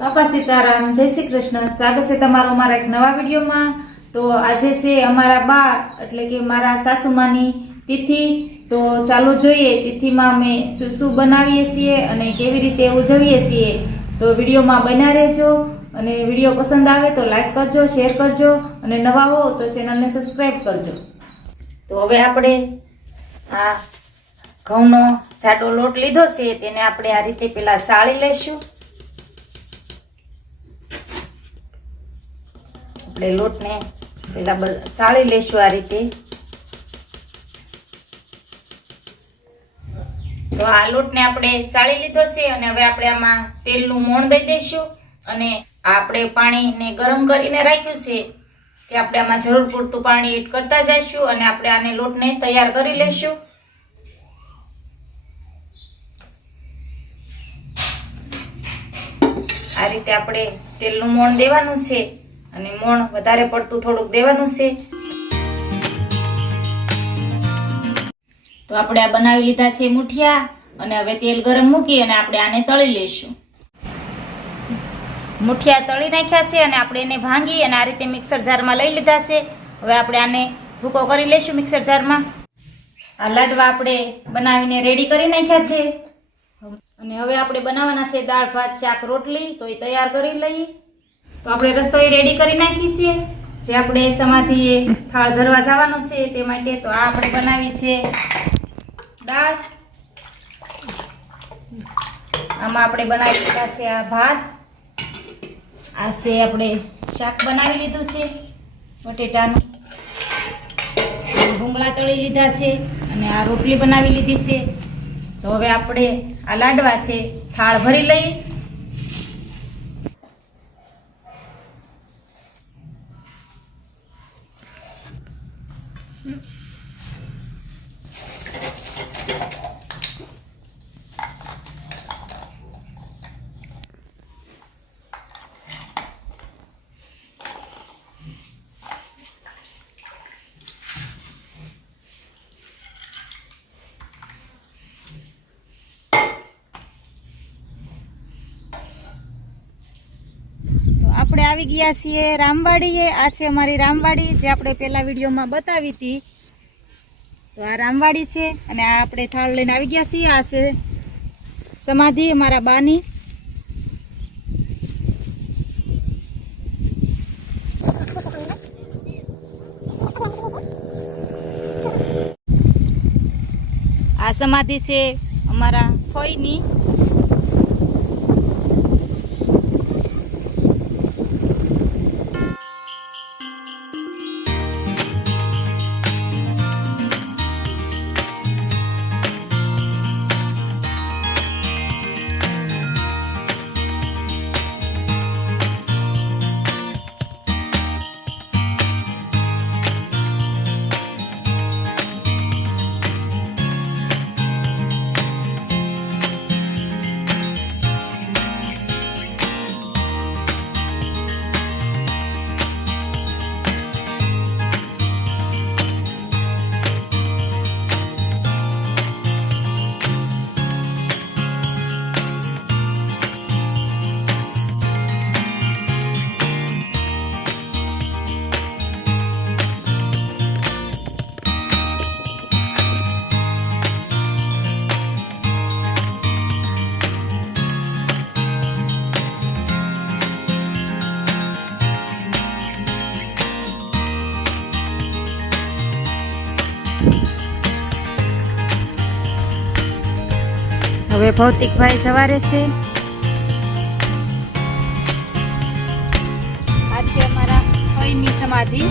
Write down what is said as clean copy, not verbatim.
બાપા સીતારામ, જય શ્રી કૃષ્ણ। સ્વાગત છે તમારું અમારા એક નવા વિડીયોમાં। તો આજે છે અમારા બા એટલે કે મારા સાસુમાની તિથિ। તો ચાલો જોઈએ તિથિમાં અમે શું શું બનાવીએ છીએ અને કેવી રીતે ઉજવીએ છીએ। તો વિડીયોમાં બન્યા રહેજો અને વિડીયો પસંદ આવે તો લાઈક કરજો, શેર કરજો અને નવા હો તો ચેનલને સબસ્ક્રાઈબ કરજો। તો હવે આપણે આ ઘઉંનો જાડો લોટ લીધો છે, તેને આપણે આ રીતે પેલા સાળી લેશું। આપણે લોટને પેલા સાળી લેશું આ રીતે। તો આ લોટને આપણે સાળી લીધો છે અને હવે આપણે આમાં તેલનું મોણ દઈ દઈશું અને આપણે પાણીને ગરમ કરીને રાખ્યું છે કે આપણે આમાં જરૂર પૂરતું પાણી એડ કરતા જઈશું અને આપણે આને લોટને તૈયાર કરી લેશું। આ રીતે આપણે તેલનું મોણ દેવાનું છે અને મોણ વધારે પડતું થોડુંક દેવાનું છે। તો આપણે આ બનાવી લીધા છે મુઠિયા અને હવે તેલ ગરમ મૂકી અને આપણે આને તળી લેશું। મુઠિયા તળી નાખ્યા છે અને આપણે એને ભાંગી અને આ રીતે મિક્સર જારમાં લઈ લીધા છે। હવે આપણે આને ભૂકો કરી લેશું મિક્સર જારમાં। આ લાડવા આપણે બનાવીને રેડી કરી નાખ્યા છે અને હવે આપણે બનાવવાના છે દાળ ભાત શાક રોટલી। તો એ તૈયાર કરી લઈએ। તો આપણે રસોઈ રેડી કરી નાખી છે, જે આપણે સમાધિએ થાળ ધરવા જવાનું છે તે માટે। તો આ આપણે બનાવી છે દાળ, આમાં આપણે બનાવી લીધા છે આ ભાત, આ છે આપણે શાક બનાવી લીધું છે બટેટાનું, ભૂંગળા તળી લીધા છે અને આ રોટલી બનાવી લીધી છે। તો હવે આપણે આ લાડવા છે થાળ ભરી લઈએ। આપણે આવી ગયા છીએ રામવાડીએ। આ છે અમારી રામવાડી, જે આપણે પહેલા વિડીયોમાં બતાવી હતી। તો આ રામવાડી છે અને આ આપણે થાળ લઈને આવી ગયા છીએ। આ છે સમાધિ અમારા બાની। આ સમાધિ છે અમારા ફોઈની। હવે ભૌતિકભાઈ જવા રહેશે। આ છે અમારા ફઈની સમાધિ।